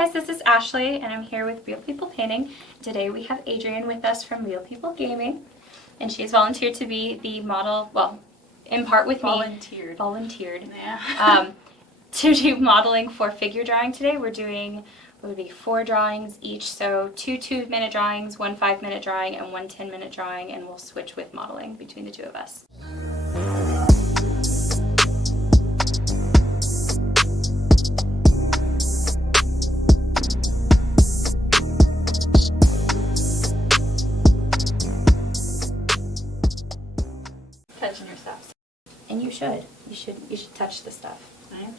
guys, this is Ashley and I'm here with Real People Painting. Today we have Adrienne with us from Real People Gaming, and she's volunteered to be the model, well, in part with Volunteered. Yeah. To do modeling for figure drawing today. We're doing, what would be 4 drawings each, so 2 2-minute drawings, 1 5-minute drawing, and 1 10-minute drawing, and we'll switch with modeling between the two of us. Touching your stuff. And you should touch the stuff. I am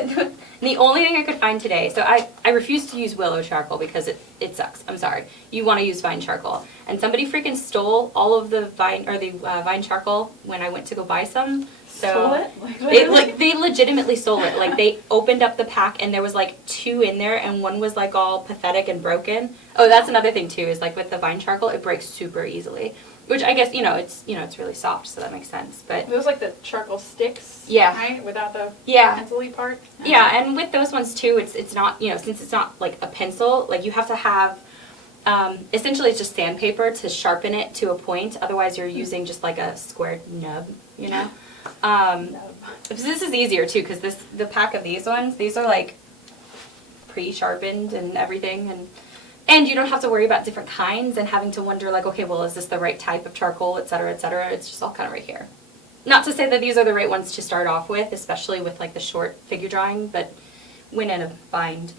touching. The only thing I could find today, so I refuse to use willow charcoal because it sucks. I'm sorry. You want to use vine charcoal. And somebody freaking stole all of the vine charcoal when I went to go buy some. So Stole it? they legitimately stole it. Like, they opened up the pack and there was like 2 in there and one was like all pathetic and broken. Oh, that's another thing too, is like with the vine charcoal, it breaks super easily. Which I guess, it's really soft, so that makes sense. But Those like the charcoal sticks, yeah, right? Without the pencil-y part. Yeah, and with those ones too, it's not, since it's not like a pencil, like you have to have, essentially it's just sandpaper to sharpen it to a point. Otherwise, you're using just like a square nub, This is easier too, because the pack of these ones, these are like pre-sharpened and everything, and you don't have to worry about different kinds and having to wonder like, okay, well, is this the right type of charcoal, et cetera, et cetera. It's just all kind of right here. Not to say that these are the right ones to start off with, especially with like the short figure drawing, but when in a bind.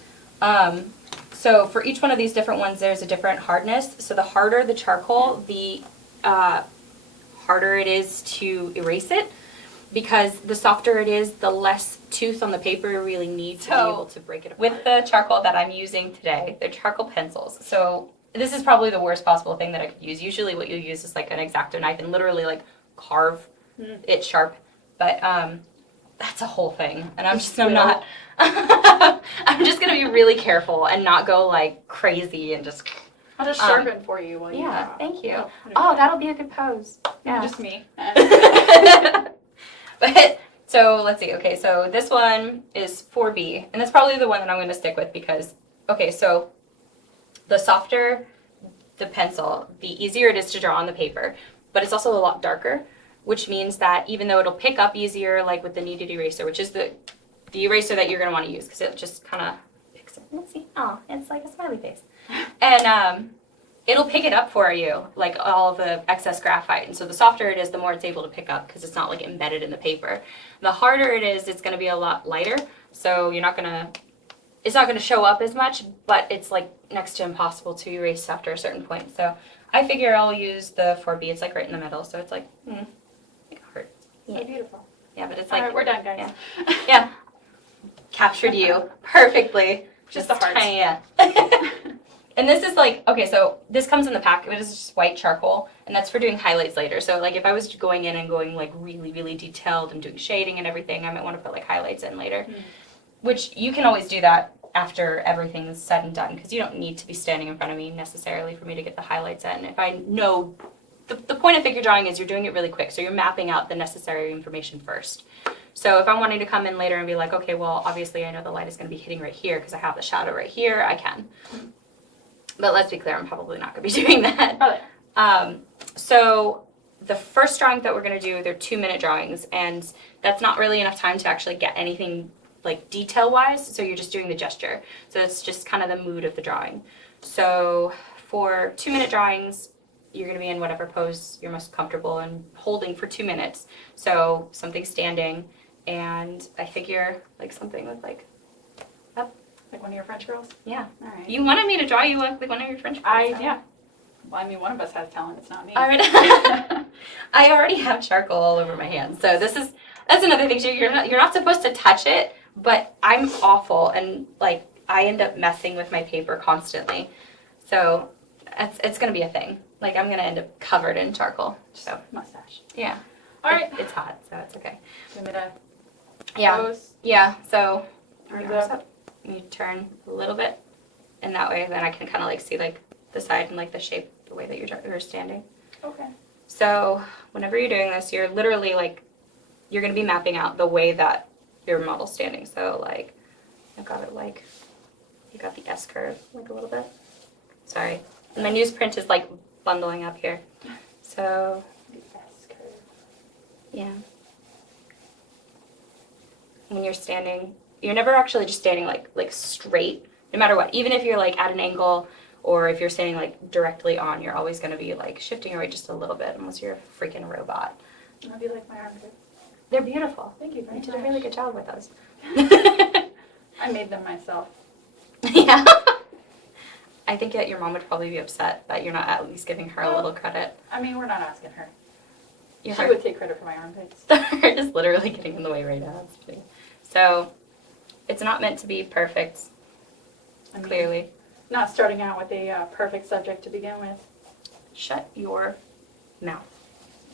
So for each one of these different ones, there's a different hardness. So the harder the charcoal, the harder it is to erase it, because the softer it is, the less tooth on the paper you really need to be able to break it apart. With the charcoal that I'm using today, they're charcoal pencils. So this is probably the worst possible thing that I could use. Usually what you use is like an X-Acto knife and literally like carve it sharp. But that's a whole thing. And I'm just going to be really careful and not go like crazy and just... I'll just sharpen for you while you draw. Thank you. Oh, that'll be a good pose. Yeah. Just me. But, so let's see. Okay, so this one is 4B, and that's probably the one that I'm going to stick with because, okay, so the softer the pencil, the easier it is to draw on the paper, but it's also a lot darker, which means that even though it'll pick up easier, like with the kneaded eraser, which is the eraser that you're going to want to use because it just kind of picks up. Let's see. Oh, it's like a smiley face. And it'll pick it up for you, like all of the excess graphite. And so the softer it is, the more it's able to pick up because it's not like embedded in the paper. The harder it is, it's going to be a lot lighter. So it's not going to show up as much, but it's like next to impossible to erase after a certain point. So I figure I'll use the 4B. It's like right in the middle. So it's like, it hurts. So beautiful. Yeah, but it's All like. right, we're done, guys. Yeah. Captured you perfectly. Just the hearts. Yeah. And this is like, okay, so this comes in the pack. It is just white charcoal, and that's for doing highlights later. So like if I was going in and going like really, really detailed and doing shading and everything, I might want to put like highlights in later, which you can always do that after everything's said and done, because you don't need to be standing in front of me necessarily for me to get the highlights in. If I know, the point of figure drawing is you're doing it really quick, so you're mapping out the necessary information first. So if I'm wanting to come in later and be like, okay, well, obviously I know the light is going to be hitting right here because I have the shadow right here, I can. But let's be clear, I'm probably not going to be doing that. Probably. So the first drawing that we're going to do, they're 2-minute drawings, and that's not really enough time to actually get anything like detail-wise, so you're just doing the gesture. So it's just kind of the mood of the drawing. So for 2-minute drawings, you're going to be in whatever pose you're most comfortable in holding for 2 minutes. So something standing, and I figure like something with like up. Like one of your French girls? Yeah. All right. You wanted me to draw you like one of your French girls. Yeah. Well, I mean, one of us has talent. It's not me. All right. I already have charcoal all over my hands. So that's another thing too. You're not supposed to touch it, but I'm awful, and like I end up messing with my paper constantly. So it's gonna be a thing. Like I'm gonna end up covered in charcoal. So Mustache. yeah. All right. It's hot, so it's okay. Do you want me to Yeah. pose? Yeah. So Arms up. you turn a little bit, and that way then I can kind of like see like the side and like the shape, the way that you're standing. Okay. So whenever you're doing this, you're literally like, you're going to be mapping out the way that your model's standing. So like, I've got it like You got the S curve, like a little bit. Sorry. And my newsprint is like bundling up here. So, The S curve. yeah. When you're standing, you're never actually just standing like straight, no matter what. Even if you're like at an angle or if you're standing like directly on, you're always going to be like shifting your weight just a little bit unless you're a freaking robot. How do you like my armpits? They're beautiful. Thank you very You much. did a really good job with those. I made them myself. Yeah. I think that your mom would probably be upset that you're not at least giving her a little credit. I mean, we're not asking her. Your She heart, would take credit for my armpits. the heart is literally getting in the way right now. It's kidding. So, it's not meant to be perfect, I mean, clearly. Not starting out with a perfect subject to begin with. Shut your mouth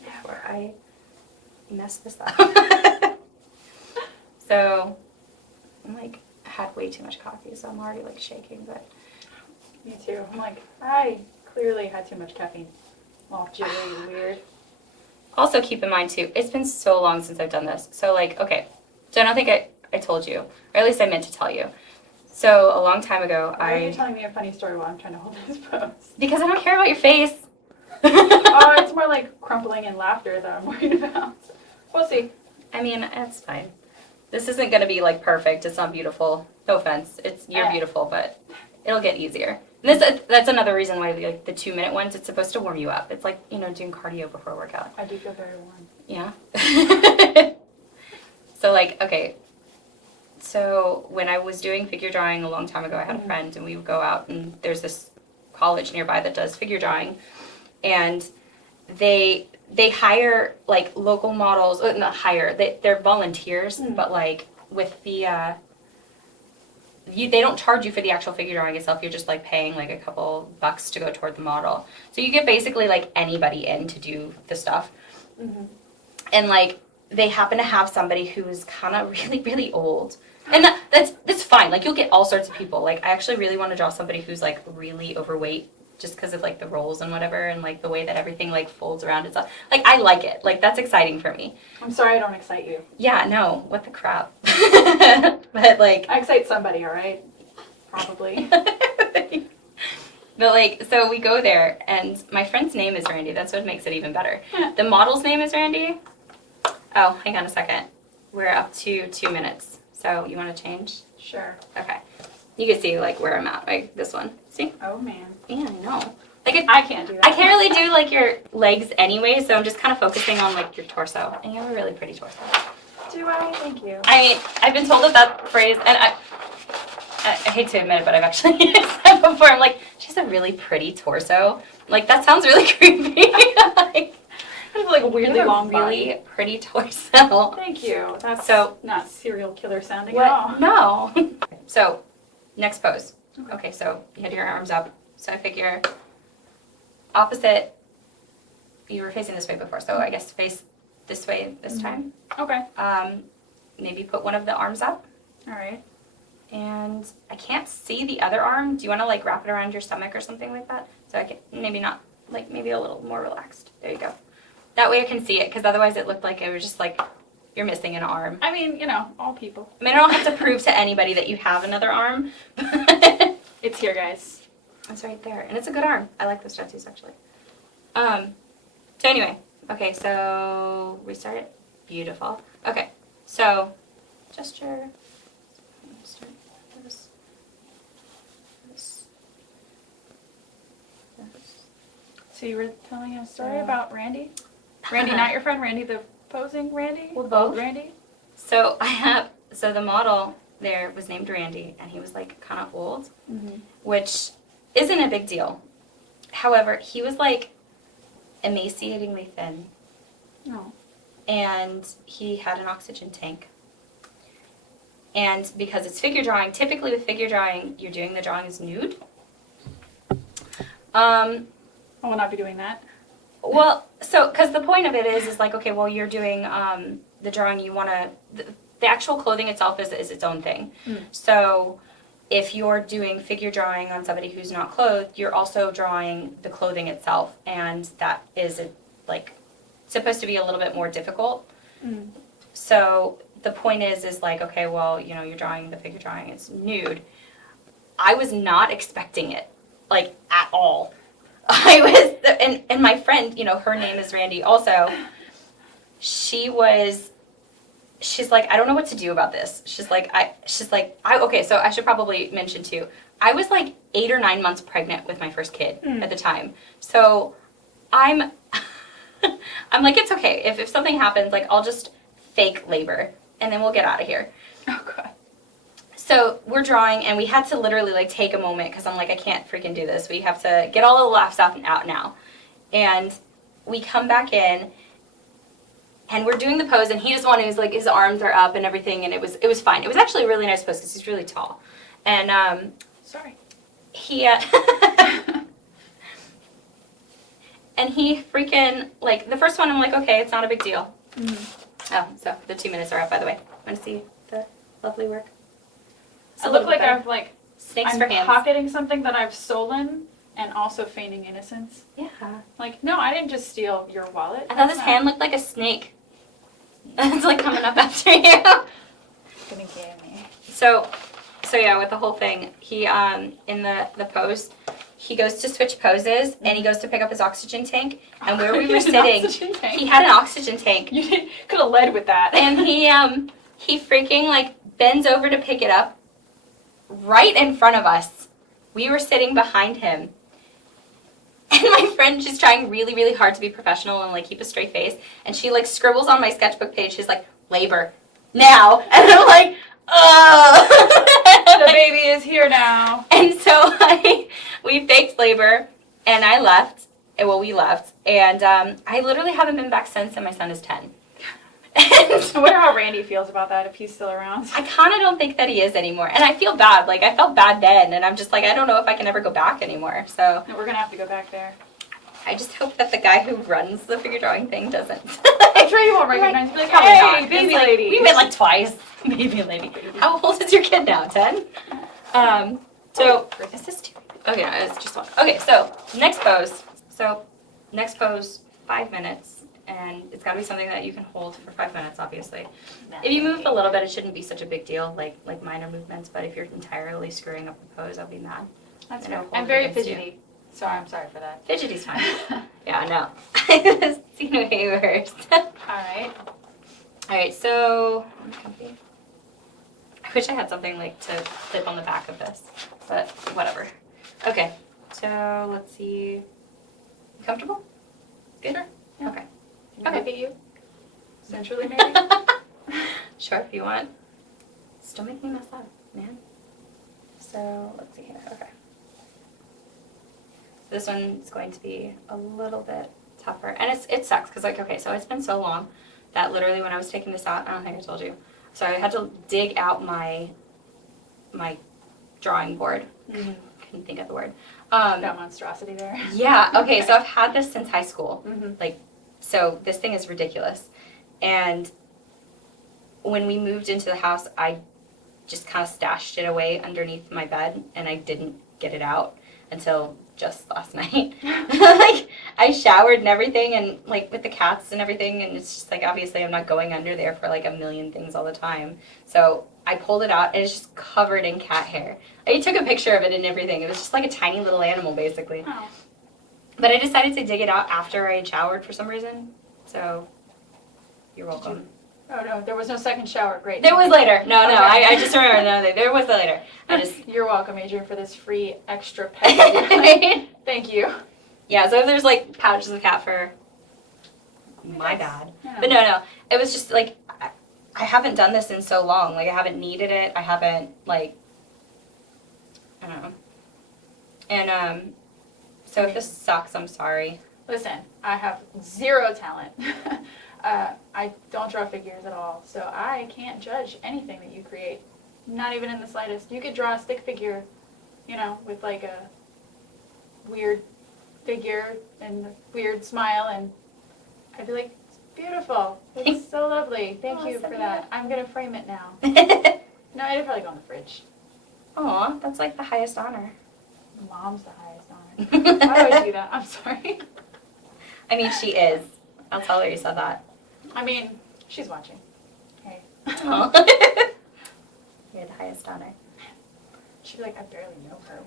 before I mess this up. So, I'm like, had way too much coffee, so I'm already like shaking, but Me too. I'm like, I clearly had too much caffeine. Well, jittery, weird. also keep in mind too, it's been so long since I've done this. So like, okay, so I don't think I told you, or at least I meant to tell you. So a long time ago, Why are you telling me a funny story while I'm trying to hold this pose? because I don't care about your face. Oh, it's more like crumpling and laughter that I'm worried about. We'll see. I mean, it's fine. This isn't gonna be like perfect. It's not beautiful. No offense. You're beautiful, but it'll get easier. And that's another reason why like the 2-minute ones. It's supposed to warm you up. It's like doing cardio before a workout. I do feel very warm. Yeah. So like, okay. So when I was doing figure drawing a long time ago, I had a friend and we would go out and there's this college nearby that does figure drawing, and they hire like local models. Not hire. They're volunteers, but like with the they don't charge you for the actual figure drawing itself. You're just like paying like a couple bucks to go toward the model. So you get basically like anybody in to do the stuff. Mm-hmm. And like they happen to have somebody who's kind of really really old, and that's fine. Like you'll get all sorts of people. Like I actually really want to draw somebody who's like really overweight, just because of like the rolls and whatever, and like the way that everything like folds around itself. Like I like it. Like that's exciting for me. I'm sorry I don't excite you. Yeah, no, what the crap. But like I excite somebody, all right? Probably. But like, so we go there, and my friend's name is Randy. That's what makes it even better. The model's name is Randy. Oh, hang on a second. We're up to 2 minutes. So you want to change? Sure. Okay. You can see like where I'm at. Like this one. See? Oh, man. Yeah, I know. Like I can't do that. I can't really do like your legs anyway, so I'm just kind of focusing on like your torso. And you have a really pretty torso. Do I? Thank you. I mean, I've been told that phrase, and I hate to admit it, but I've actually used that before. I'm like, she has a really pretty torso. Like, that sounds really creepy. Like, I have like a weirdly you have a long really body. pretty torso. Thank you. That's So- not serial killer sounding at all. What? No. So, next pose. Okay, so you had your arms up. So I figure opposite. You were facing this way before, so I guess face this way this time. Okay. Maybe put one of the arms up. All right. And I can't see the other arm. Do you want to like wrap it around your stomach or something like that? So I can maybe not, like maybe a little more relaxed. There you go. That way I can see it, because otherwise it looked like it was just like you're missing an arm. I mean, you know, all people. I mean, I don't have to prove to anybody that you have another arm. It's here, guys. It's right there, and it's a good arm. I like those tattoos actually. So anyway, okay, so restart it. Beautiful. Okay, so gesture. Start this. This. This. So you were telling a story about Randy? Randy, not your friend Randy, the posing Randy? Well, both. Randy? So so the model there was named Randy, and he was like kind of old, which isn't a big deal. However, he was like emaciatingly thin, No. and he had an oxygen tank. And because it's figure drawing, typically with figure drawing, you're doing the drawing as nude. I will not be doing that. Well, so, because the point of it is like, okay, well, you're doing the drawing, you want to, the actual clothing itself is its own thing. So, if you're doing figure drawing on somebody who's not clothed, you're also drawing the clothing itself, and that is, like, supposed to be a little bit more difficult. So, the point is like, okay, well, you're drawing the figure drawing, it's nude. I was not expecting it, like, at all. I was, and my friend, you know, her name is Randy also, she's like, I don't know what to do about this. Okay, so I should probably mention too, I was like 8 or 9 months pregnant with my first kid at the time. So I'm like, it's okay. If something happens, like, I'll just fake labor and then we'll get out of here. Oh, God. So we're drawing and we had to literally like take a moment because I'm like, I can't freaking do this. We have to get all the laughs out now. And we come back in and we're doing the pose and he just wanted, like, his arms are up and everything, and it was fine. It was actually a really nice pose because he's really tall. And Sorry. he and he freaking, like, the first one I'm like, okay, it's not a big deal. Oh, so the 2 minutes are up, by the way. Want to see the lovely work? I look like I've Snakes I'm for hands. pocketing something that I've stolen and also feigning innocence. Yeah. Like, no, I didn't just steal your wallet. I thought his hand looked like a snake. It's like coming up after you. Gonna get me. So yeah, with the whole thing, he in the pose, he goes to switch poses and he goes to pick up his oxygen tank, and where we were sitting, he had an oxygen tank. You could have led with that. And he freaking, like, bends over to pick it up right in front of us. We were sitting behind him. And my friend, she's trying really, really hard to be professional and, like, keep a straight face. And she, like, scribbles on my sketchbook page. She's like, labor, now. And I'm like, oh. The baby is here now. And so we faked labor, and I left. Well, we left. And I literally haven't been back since, and my son is 10. I wonder how Randy feels about that, if he's still around. I kind of don't think that he is anymore. And I feel bad. Like, I felt bad then, and I'm just like, I don't know if I can ever go back anymore. So No, we're going to have to go back there. I just hope that the guy who runs the figure drawing thing doesn't. I'm sure you won't recognize me. Like, Probably hey, not. baby It's like, lady. We met like twice. Baby lady. How old is your kid now? 10? So, is this 2? Okay, no, it's just 1. Okay, so next pose. Next pose, 5 minutes. And it's got to be something that you can hold for 5 minutes, obviously. If you move a little bit, it shouldn't be such a big deal, like minor movements. But if you're entirely screwing up the pose, I'll be mad. That's And I'll fair. hold I'm it very against fidgety. So I'm sorry for that. Fidgety's fine. Yeah, I know. It's seen way worse. All right. All right, so comfy. I wish I had something like to clip on the back of this, but whatever. Okay, so let's see. You comfortable? Good? Sure. Yeah. Okay. Can I Okay. look at you? Centrally, maybe? Sure, if you want. Just don't make me mess up, man. So let's see here. Okay. This one's going to be a little bit tougher, and it sucks because, like, okay, so it's been so long that literally when I was taking this out, I don't think I told you. So I had to dig out my drawing board. Couldn't think of the word. That monstrosity there. Yeah. Okay. So I've had this since high school. Mm-hmm. Like, so this thing is ridiculous. And when we moved into the house, I just kind of stashed it away underneath my bed, and I didn't get it out until just last night. Like, I showered and everything, and, like, with the cats and everything, and it's just like, obviously I'm not going under there for like a million things all the time. So I pulled it out, and it's just covered in cat hair. I took a picture of it and everything. It was just like a tiny little animal, basically. Oh. But I decided to dig it out after I had showered for some reason. So you're welcome. Oh, no, there was no second shower. Great. There was later. No, Okay. I just remember. No, there was later. I just. You're welcome, Adrian, for this free extra pet. Thank you. Yeah, so if there's like pouches of cat fur, my bad. Yeah. But no, it was just like I haven't done this in so long. Like, I haven't needed it. I haven't, like, I don't know. And so if this sucks, I'm sorry. Listen, I have zero talent. I don't draw figures at all, so I can't judge anything that you create. Not even in the slightest. You could draw a stick figure, you know, with like a weird figure and a weird smile, and I'd be like, it's beautiful. It's so lovely. Thank you for that. I'm going to frame it now. No, it'd probably go in the fridge. Aw, that's like the highest honor. Mom's the highest honor. Why would I do that? I'm sorry. I mean, she is. I'll tell her you said that. I mean, she's watching. Hey. Aw. You're the highest honor. She'd be like, I barely know her.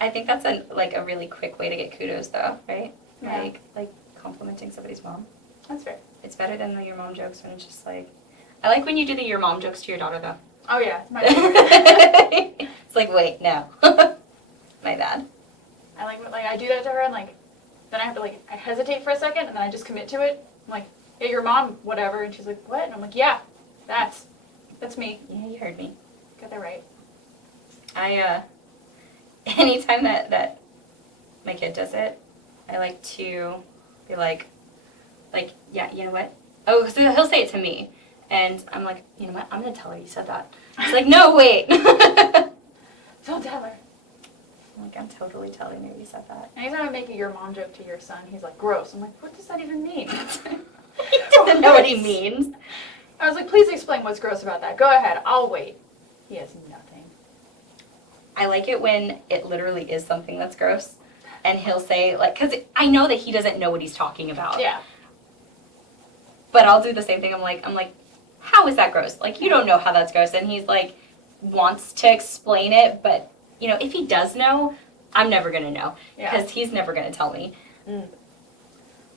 I think that's a really quick way to get kudos, though, right? Yeah. Like complimenting somebody's mom. That's fair. It's better than the your mom jokes when it's just like. I like when you do the your mom jokes to your daughter, though. Oh yeah, my favorite. It's like, wait, no. My bad. I I do that to her and then I have to I hesitate for a second and then I just commit to it. I'm like, yeah, your mom, whatever, and she's like, what? And I'm like, yeah, that's me. Yeah, you heard me. Got that right. Anytime that my kid does it, I like to be like, yeah, you know what? Oh, so he'll say it to me. And I'm like, you know what? I'm going to tell her you said that. He's like, no, wait. Don't tell her. I'm like, I'm totally telling her you said that. Anytime I make a your mom joke to your son, he's like, gross. I'm like, what does that even mean? He doesn't know what he means. I was like, please explain what's gross about that. Go ahead. I'll wait. He has nothing. I like it when it literally is something that's gross. And he'll say, because I know that he doesn't know what he's talking about. Yeah. But I'll do the same thing. I'm like, how is that gross? Like, you don't know how that's gross. And he's like, wants to explain it. But, if he does know, I'm never going to know. Yeah. Because he's never going to tell me.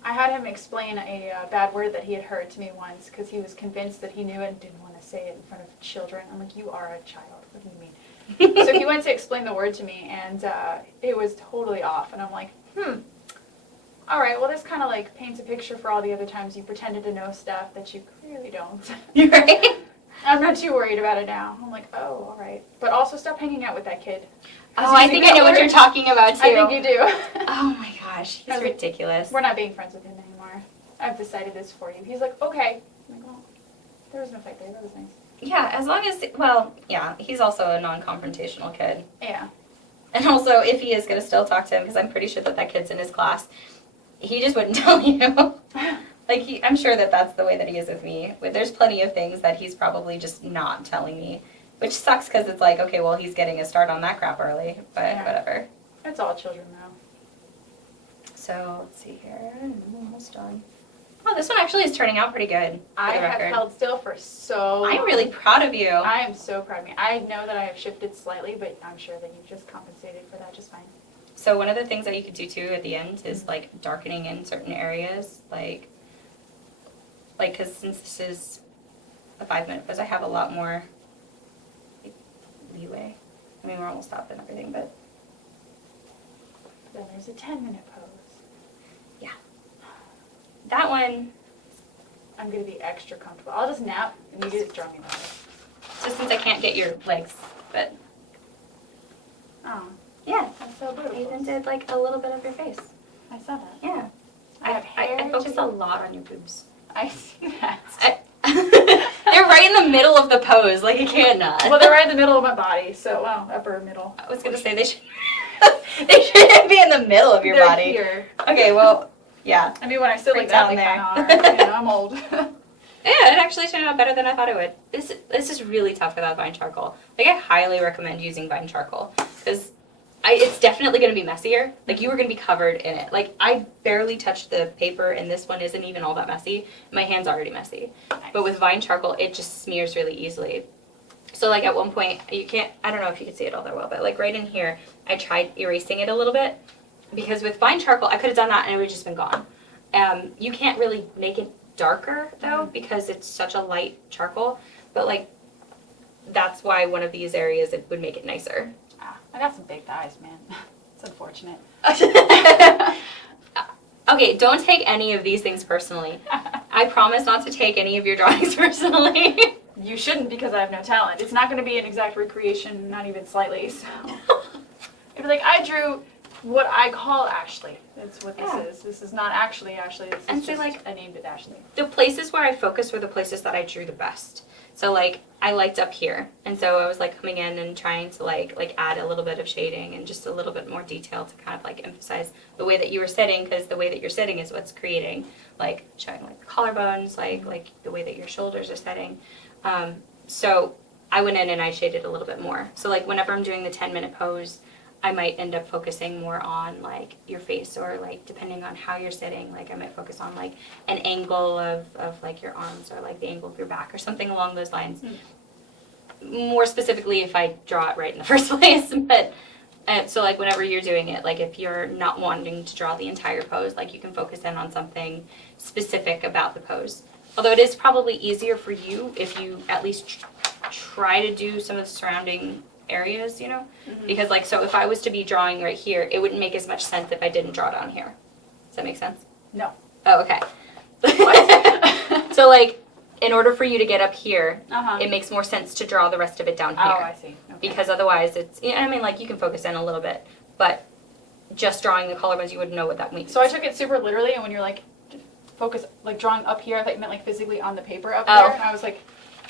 I had him explain a bad word that he had heard to me once because he was convinced that he knew it and didn't want to say it in front of children. I'm like, you are a child. What do you mean? So he went to explain the word to me, and it was totally off. And I'm like, all right, well, this kind of paints a picture for all the other times you pretended to know stuff that you clearly don't. Right? I'm not too worried about it now. I'm like, oh, all right. But also stop hanging out with that kid. Oh, I think I know what you're talking about, too. I think you do. Oh, my gosh. He's ridiculous. We're not being friends with him anymore. I've decided this for you. He's like, okay. I'm like, well, there was no fight there. That was nice. Yeah, as long as, yeah, he's also a non-confrontational kid. Yeah. And also, if he is going to still talk to him, because I'm pretty sure that kid's in his class, he just wouldn't tell you. I'm sure that that's the way that he is with me. There's plenty of things that he's probably just not telling me, which sucks because it's like, okay, well, he's getting a start on that crap early, but Yeah. whatever. It's all children, though. So, let's see here. I'm almost done. Oh, this one actually is turning out pretty good, I for the have record. held still for so long. I'm really proud of you. I am so proud of me. I know that I have shifted slightly, but I'm sure that you've just compensated for that just fine. So one of the things that you could do too at the end is darkening in certain areas, because since this is a 5-minute pose, I have a lot more leeway. I mean, we're almost up and everything, but Then there's a 10-minute pose. that one, I'm going to be extra comfortable. I'll just nap, and you just draw me about it. just since I can't get your legs, but Oh, yeah, that's so I beautiful. even did a little bit of your face. I saw that. Yeah, I have hair I focus to- a lot on your boobs. I see that. They're right in the middle of the pose, I cannot. Well, they're right in the middle of my body, so, well, upper middle. I was gonna say they should. They shouldn't be in the middle of your They're body. here. Okay, well, yeah. I mean, when I sit Right like that, down they there. kind of are. You know, I'm old. Yeah, it actually turned out better than I thought it would. This is really tough without Vine Charcoal. I highly recommend using Vine Charcoal because it's definitely going to be messier. You were going to be covered in it. I barely touched the paper, and this one isn't even all that messy. My hand's already messy. But with Vine Charcoal, it just smears really easily. So at one point, you can't, I don't know if you can see it all that well, but right in here, I tried erasing it a little bit because with Vine Charcoal, I could have done that and it would have just been gone. You can't really make it darker though because it's such a light charcoal, but that's why one of these areas it would make it nicer. I got some big thighs, man. It's unfortunate. Okay, don't take any of these things personally. I promise not to take any of your drawings personally. You shouldn't because I have no talent. It's not going to be an exact recreation, not even slightly. So it'd be I drew what I call Ashley. That's what this is. This is not actually Ashley. This And is so, just I named it Ashley. The places where I focused were the places that I drew the best. So I liked up here, and so I was coming in and trying to add a little bit of shading and just a little bit more detail to kind of emphasize the way that you were sitting, because the way that you're sitting is what's creating showing the collarbones, the way that your shoulders are setting. So I went in and I shaded a little bit more. So whenever I'm doing the 10-minute pose, I might end up focusing more on your face, or depending on how you're sitting, I might focus on an angle of your arms, or the angle of your back or something along those lines. more specifically if I draw it right in the first place. But so like whenever you're doing it, like if you're not wanting to draw the entire pose, like you can focus in on something specific about the pose. Although it is probably easier for you if you at least try to do some of the surrounding areas, you know? Mhm. Because like, so if I was to be drawing right here, it wouldn't make as much sense if I didn't draw down here. Does that make sense? No. Oh, okay. What? So like, in order for you to get up here, Uh-huh. it makes more sense to draw the rest of it down here. Oh, I see. Okay. Because otherwise it's, I mean, like you can focus in a little bit, but just drawing the collarbones, you wouldn't know what that means. So I took it super literally, and when you're like, focus, like drawing up here, I thought you meant like physically on the paper up Oh. there, and I was like,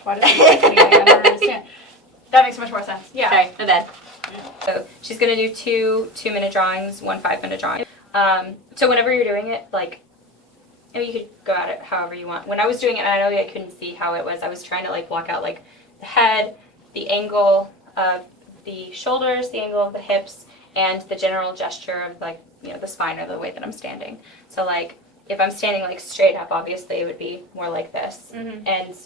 why does it look anyway? I don't understand. That makes much more sense. Yeah. Sorry, my bad. So she's gonna do 2-minute drawings, 1 5-minute drawing. So whenever you're doing it, like, I mean, you could go at it however you want. When I was doing it, I know I couldn't see how it was. I was trying to like block out like the head, the angle of the shoulders, the angle of the hips, and the general gesture of like, you know, the spine or the way that I'm standing. So like, if I'm standing like straight up, obviously it would be more like this. Mm-hmm. And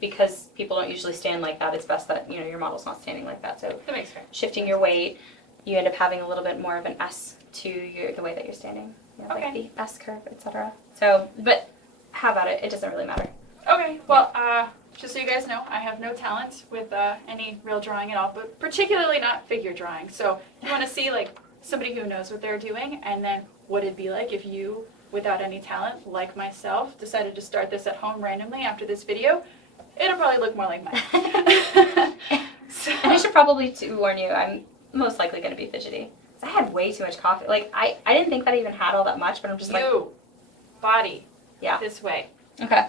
because people don't usually stand like that, it's best that, you know, your model's not standing like that. So That makes sense. shifting your weight, you end up having a little bit more of an S to the way that you're standing. You know, Okay. like the S curve, etc. So, but how about it? It doesn't really matter. Okay, well, just so you guys know, I have no talent with any real drawing at all, but particularly not figure drawing. So if you want to see like somebody who knows what they're doing, and then what it'd be like if you, without any talent, like myself, decided to start this at home randomly after this video, it'll probably look more like mine. So, And I should probably warn you, I'm most likely going to be fidgety. 'Cause I had way too much coffee. Like, I didn't think that I even had all that much, but I'm just like, you, body, yeah. this way, Okay.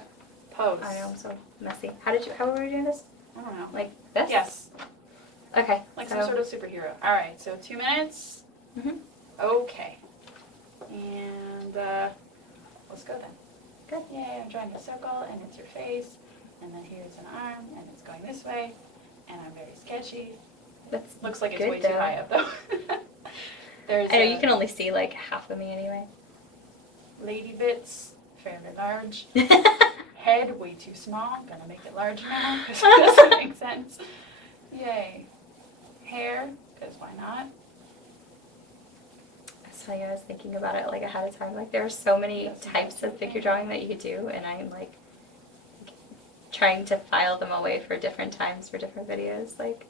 pose. I know, I'm so messy. How were we doing this? I don't know. Like this? Yes, Okay. like so, some sort of superhero. All right, so 2 minutes. Mhm. Okay. And let's go then. Good. Yay, I'm drawing a circle, and it's your face, and then here's an arm, and it's going this way, and I'm very sketchy. That's Looks like it's good, way too though. high up, though. There's I know you can only see like half of me anyway. lady bits, fairly large. Head, way too small. I'm gonna make it large now, because it doesn't make sense. Yay. Hair, because why not? So I was thinking about it like ahead of time. Like there are so many types of figure drawing that you could do, and I'm like trying to file them away for different times for different videos. Like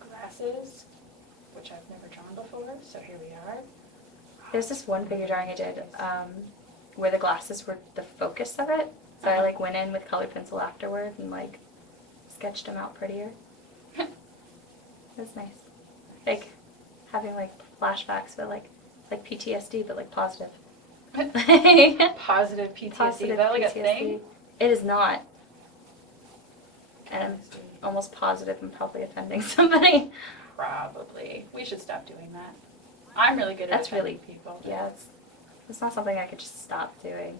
Glasses, which I've never drawn before, so here we are. there's this one figure drawing I did where the glasses were the focus of it. So I like went in with colored pencil afterward and like sketched them out prettier. It was nice. Like having like flashbacks, but like PTSD, but like positive. Positive PTSD, Positive is that like a PTSD. thing? It is not. And I'm almost positive I'm probably offending somebody. Probably. We should stop doing that. I'm really good at That's offending really- people. Yeah, it's not something I could just stop doing.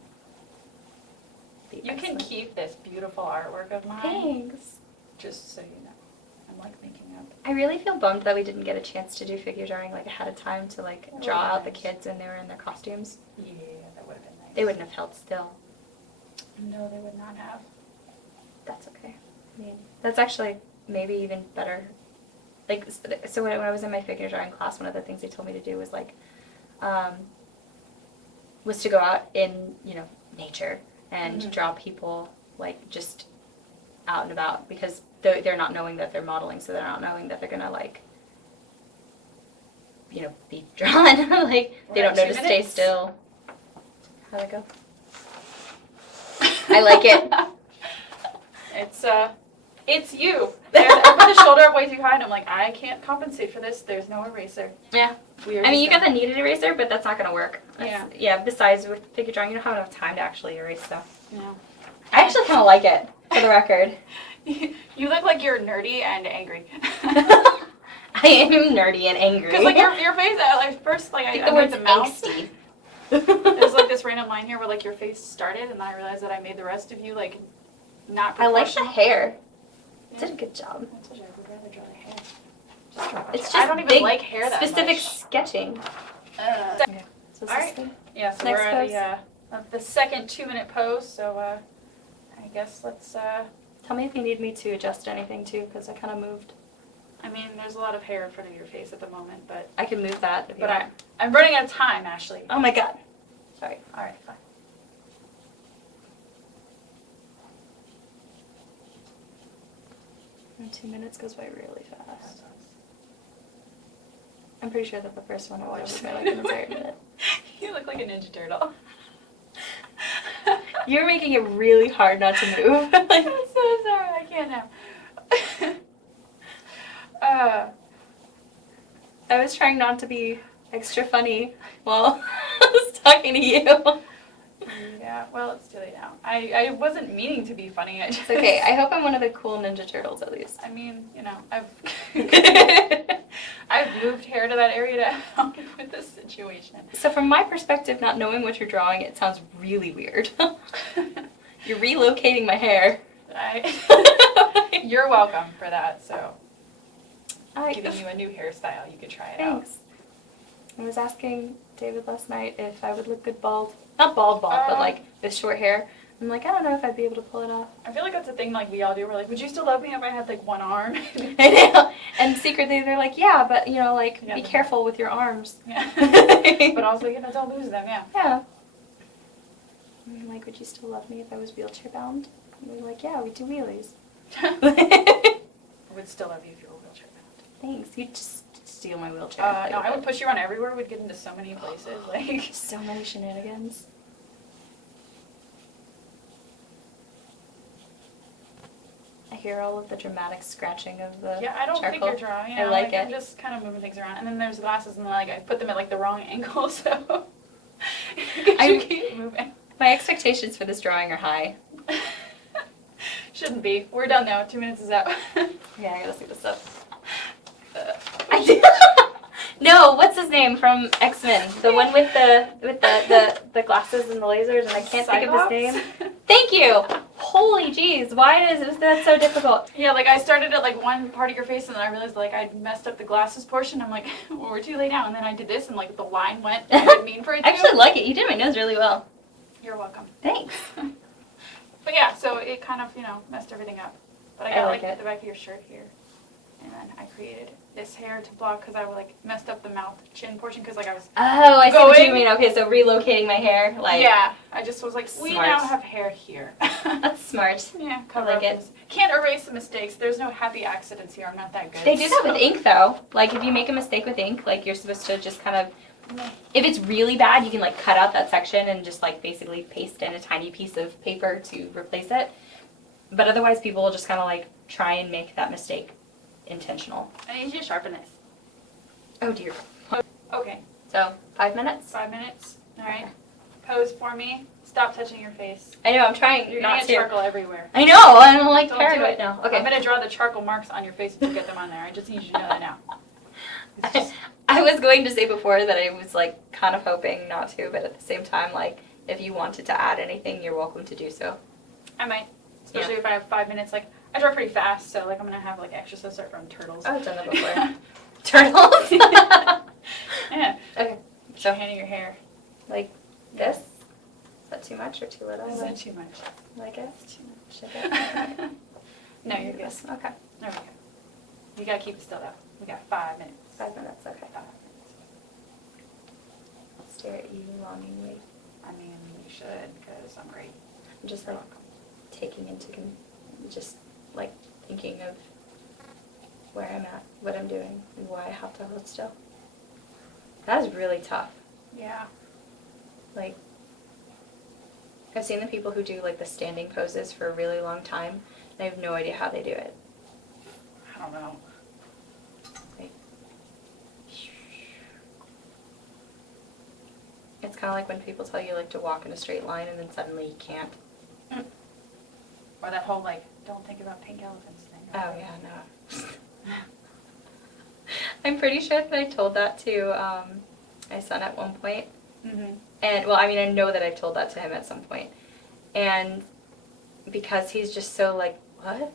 Be You can excellent. keep this beautiful artwork of mine, Thanks. just so you know. I'm like making up. I really feel bummed that we didn't get a chance to do figure drawing like ahead of time to like That draw would've out the been nice. kids when they were in their costumes. Yeah, that would have been nice. They wouldn't have held still. No, they would not have. That's okay. I mean, that's actually maybe even better. Like, so when I was in my figure drawing class, one of the things they told me to do was like, was to go out in, you know, nature and Mhm. draw people like just out and about because they're not knowing that they're modeling, so they're not knowing that they're gonna like, you know, be drawn. Like We're they at don't know 2 to stay minutes. still. How'd it go? I like it. It's you. I put the shoulder up way too high, and I'm like, I can't compensate for this. There's no eraser. Yeah. Weird. I mean, you got the kneaded eraser, but that's not gonna work. Yeah. Yeah. Besides, with figure drawing, you don't have enough time to actually erase stuff. No. I actually kind of like it, for the record. You look like you're nerdy and angry. I am nerdy and angry. Because like your face, like first like I think I the made word's the mouth. angsty. There's like this random line here where like your face started, and then I realized that I made the rest of you like not. I like the proportional. hair. Yeah. Did a good job. I told you I would rather draw the hair. Just draw It's it. just I don't even big, like hair that specific much. sketching. Okay. So All right. this is Yeah, so Next we're at the second 2-minute pose. So I guess let's Tell me if you need me to adjust anything too, because I kind of moved. I mean, there's a lot of hair in front of your face at the moment, but I can move that if you but want. I'm running out of time, Ashley. Oh my god. Sorry. All right, fine. And 2 minutes goes by really fast. I'm pretty sure that the first one I watched by like an entire minute. You look like a Ninja Turtle. You're making it really hard not to move. I'm so sorry, I can't now. I was trying not to be extra funny while I was talking to you. Yeah, well, it's too late now. I wasn't meaning to be funny. I just, It's okay. I hope I'm one of the cool Ninja Turtles at least. I mean, you know, I've moved hair to that area to help with this situation. So from my perspective, not knowing what you're drawing, it sounds really weird. You're relocating my hair. You're welcome for that. So, I, giving you a new hairstyle, you could try it out. thanks. I was asking David last night if I would look good bald. Not bald, but like with short hair. I'm like, I don't know if I'd be able to pull it off. I feel like that's a thing like we all do. We're like, would you still love me if I had like one arm? I know. And secretly they're like, yeah, but you know, like, Yeah, be careful with your arms. Yeah. But also, you know, don't lose them, yeah. Yeah. And I'm like, would you still love me if I was wheelchair bound? And they're like, yeah, we do wheelies. I would still love you if you were wheelchair bound. Thanks. You just steal my wheelchair. No, I would push you around everywhere. We'd get into so many places. Like, So many shenanigans. I hear all of the dramatic scratching of the yeah, I don't charcoal. think you're drawing. I like I'm it. just kind of moving things around. And then there's glasses, and then like I put them at like the wrong angle, so you keep moving. My expectations for this drawing are high. Shouldn't be. We're done now. 2 minutes is out. Yeah, I gotta see this up. I did. No, what's his name from X-Men? The one with the glasses and the lasers, and I can't think of his name. Thank you. Holy jeez, why is that so difficult? Yeah, like I started at like one part of your face, and then I realized like I messed up the glasses portion. I'm like, well, we're too late now. And then I did this, and like the line went. I didn't mean for it to. I actually like it. You did my nose really well. You're welcome. Thanks. But yeah, so it kind of, you know, messed everything up. But I I got like like it. the back of your shirt here. And then I created this hair to block because I like messed up the mouth chin portion because like I was. Oh, I see what you Going- mean. Okay, so relocating my hair, like Yeah, I just was like, we Smart. now have hair here. that's smart. Yeah, I like it. Can't erase the mistakes. There's no happy accidents here. I'm not that good. They do that so- with ink though. Like if you make a mistake with ink, like you're supposed to just kind of, if it's really bad, you can like cut out that section and just like basically paste in a tiny piece of paper to replace it. But otherwise people will just kind of like try and make that mistake intentional. I need you to sharpen this. Oh dear. Okay, So 5 minutes? 5 minutes. All right. Pose for me. Stop touching your face. I know, I'm trying You're gonna not get to. charcoal everywhere. I know, I'm like Don't do paranoid it. now. I'm Okay. gonna draw the charcoal marks on your face if you get them on there. I just need you to know that now. It's just- I was going to say before that I was like kind of hoping not to, but at the same time, like if you wanted to add anything, you're welcome to do so. I might, especially if I have 5 minutes. Like I draw pretty fast, so like I'm gonna have like extra stuff from turtles. I've done that before. Turtles? Yeah. Okay, So so handing your hair. like this? Is that too much or too little? Is that too much? Like it? It's too much. Should I? No, you're good. Okay. There we go. You gotta keep it still though. We got 5 minutes. 5 minutes, okay. 5 minutes. Stare at you longingly. I mean, you should, because I'm great. I'm just like taking into, just like thinking of where I'm at, what I'm doing, and why I have to hold still. That is really tough. Yeah. Like, I've seen the people who do like the standing poses for a really long time, and I have no idea how they do it. I don't know. Like, it's kind of like when people tell you like to walk in a straight line and then suddenly you can't. Or that whole like, don't think about pink elephants thing. Oh yeah, no. I'm pretty sure that I told that to my son at one point. Mm-hmm. And, well, I mean, I know that I've told that to him at some point. And because he's just so, like, what?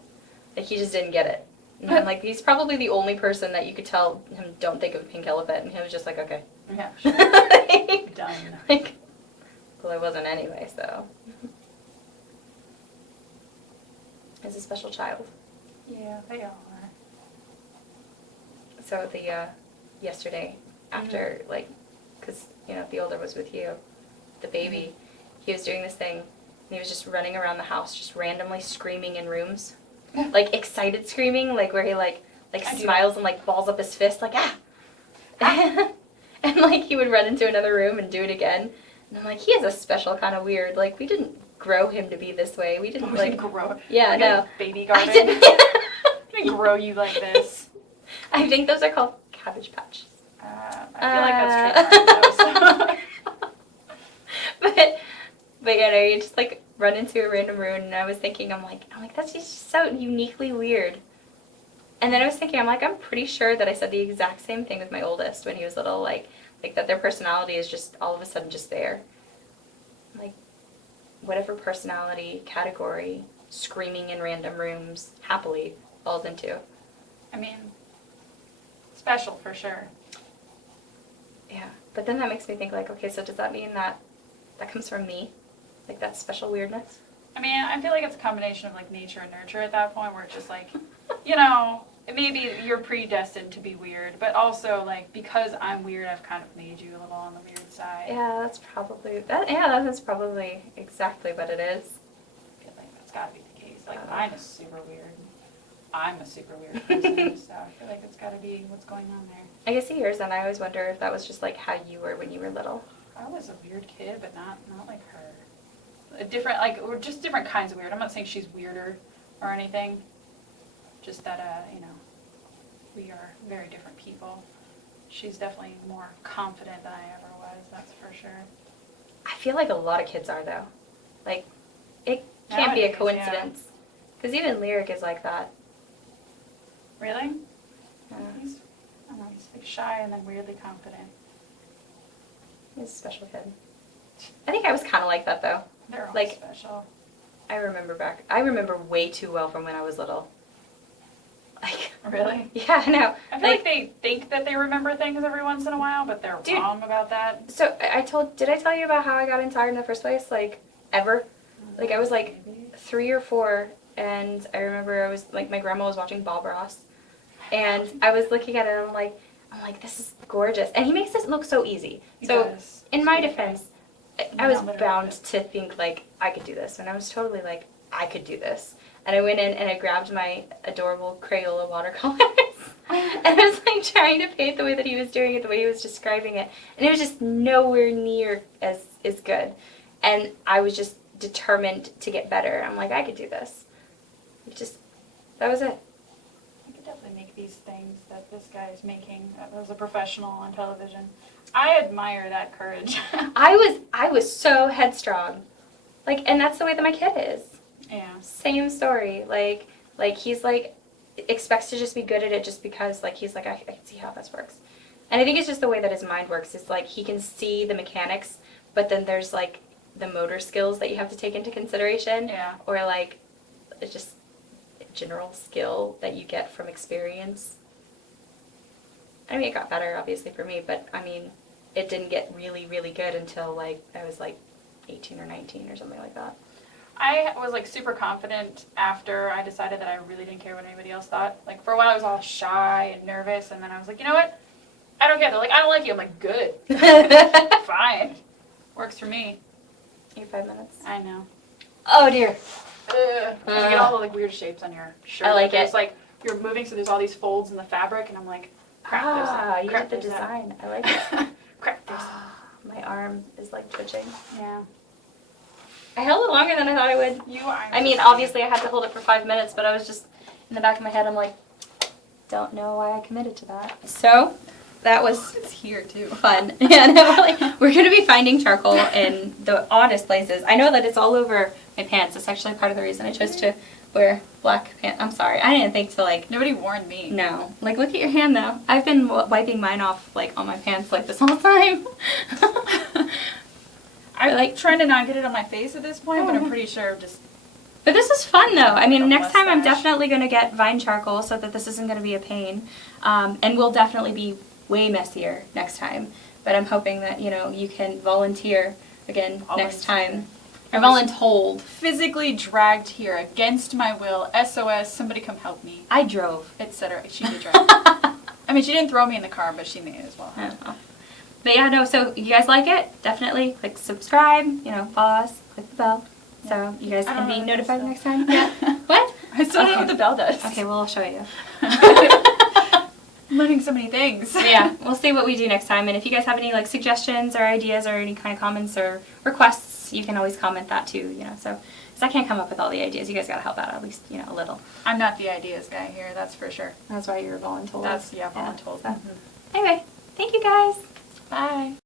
Like, he just didn't get it. And I'm like, he's probably the only person that you could tell him, don't think of a pink elephant. And he was just like, okay. Yeah, sure. like, Done. like, well, I wasn't anyway, so. is a special child. Yeah, they all are. So yesterday, after like, because the older was with you, the baby, he was doing this thing, and he was just running around the house, just randomly screaming in rooms, like excited screaming, like where he like smiles and like balls up his fist, like and like he would run into another room and do it again, and I'm like, he is a special kind of weird. Like we didn't grow him to be this way. We didn't like grow. Yeah, like no. A baby garden. I didn't. They grow you like this. I think those are called Cabbage Patches. I feel like that's trademarked though, But you just like run into a random room, and I was thinking, I'm like that's just so uniquely weird. And then I was thinking, I'm pretty sure that I said the exact same thing with my oldest when he was little, like that their personality is just all of a sudden just there. Like whatever personality category screaming in random rooms happily falls into. I mean, special for sure. Yeah, but then that makes me think like, okay, so does that mean that comes from me? Like that special weirdness? I mean, I feel like it's a combination of like nature and nurture at that point where it's just like, maybe you're predestined to be weird, but also like because I'm weird, I've kind of made you a little on the weird side. Yeah, that's probably that. Yeah, that's probably exactly what it is. I feel like that's got to be the case. Like mine is super weird. I'm a super weird person, so I feel like it's got to be what's going on there. I guess yours, and I always wonder if that was just like how you were when you were little. I was a weird kid, but not like her. We're just different kinds of weird. I'm not saying she's weirder or anything. Just that, we are very different people. She's definitely more confident than I ever was, that's for sure. I feel like a lot of kids are, though. Like, it can't be a Nowadays, coincidence. Because even Lyric is like that. Really? Yeah. He's like shy and then weirdly confident. He's a special kid. I think I was kind of like that, though. They're all Like, special. I remember way too well from when I was little. Like, Really? yeah, I know. I feel like they think that they remember things every once in a while, but they're Dude. wrong about that. So did I tell you about how I got into art in the first place? Like, ever? Like, I was like Maybe. 3 or 4, and I remember I was like, my grandma was watching Bob Ross, and I was looking at it, and I'm like, this is gorgeous, and he makes it look so easy. He So, does. in It's my really defense, great. I was Not literally, bound but- to think like I could do this, and I was totally like, I could do this. And I went in and I grabbed my adorable Crayola watercolors, and I was like trying to paint the way that he was doing it, the way he was describing it, and it was just nowhere near as good. And I was just determined to get better. I'm like, I could do this. That was it. I could definitely make these things that this guy is making as a professional on television. I admire that courage. I was so headstrong, like, and that's the way that my kid is. Yeah. Same story. Like he's like expects to just be good at it just because like he's like I can see how this works. And I think it's just the way that his mind works. It's like he can see the mechanics, but then there's like the motor skills that you have to take into consideration. Yeah. Or like it's just general skill that you get from experience. I mean, it got better obviously for me, but I mean, it didn't get really, really good until like I was like 18 or 19 or something like that. I was like super confident after I decided that I really didn't care what anybody else thought. Like for a while I was all shy and nervous, and then I was like, you know what? I don't care. They're like, I don't like you. I'm like, good. Fine. Works for me. You 5 minutes? I know. Oh dear. You get all the like weird shapes on your shirt. I like There's it. like you're moving, so there's all these folds in the fabric, and I'm like, crap. there's that. You Crap, did the there's that. design. I like it. Crap. There's that. My arm is like twitching. Yeah. I held it longer than I thought I would. You are. I mean, obviously I had to hold it for 5 minutes, but I was just, in the back of my head, I'm like, don't know why I committed to that. So, that was It's here too. fun. Yeah, no, like, we're going to be finding charcoal in the oddest places. I know that it's all over my pants. It's actually part of the reason I chose to wear black pants. I'm sorry. I didn't think to like, Nobody warned me. no. Like, look at your hand though. I've been wiping mine off like on my pants like this all the time. I'm like trying to not get it on my face at this point, but I'm pretty sure just. But this is fun though. I mean, A next time I'm mustache. definitely going to get Vine charcoal so that this isn't going to be a pain. And we'll definitely be way messier next time. But I'm hoping that, you can volunteer again next time. Or voluntold. physically dragged here against my will. SOS, somebody come help me, I drove. etc. She did drive. I mean, she didn't throw me in the car, but she may as well I have. don't know. But yeah, no, so you guys like it? Definitely click subscribe, you know, follow us, click the bell. So you guys I can don't be know notified this next time. Yeah. What? I still don't know Okay. what the bell does. Okay, well, I'll show you. I'm learning so many things. So yeah, we'll see what we do next time. And if you guys have any like suggestions or ideas or any kind of comments or requests, you can always comment that too, you know. So, because I can't come up with all the ideas. You guys got to help out at least, you know, a little. I'm not the ideas guy here, that's for sure. That's why you're voluntold. That's, yeah, voluntold. So. Anyway, thank you guys. Bye.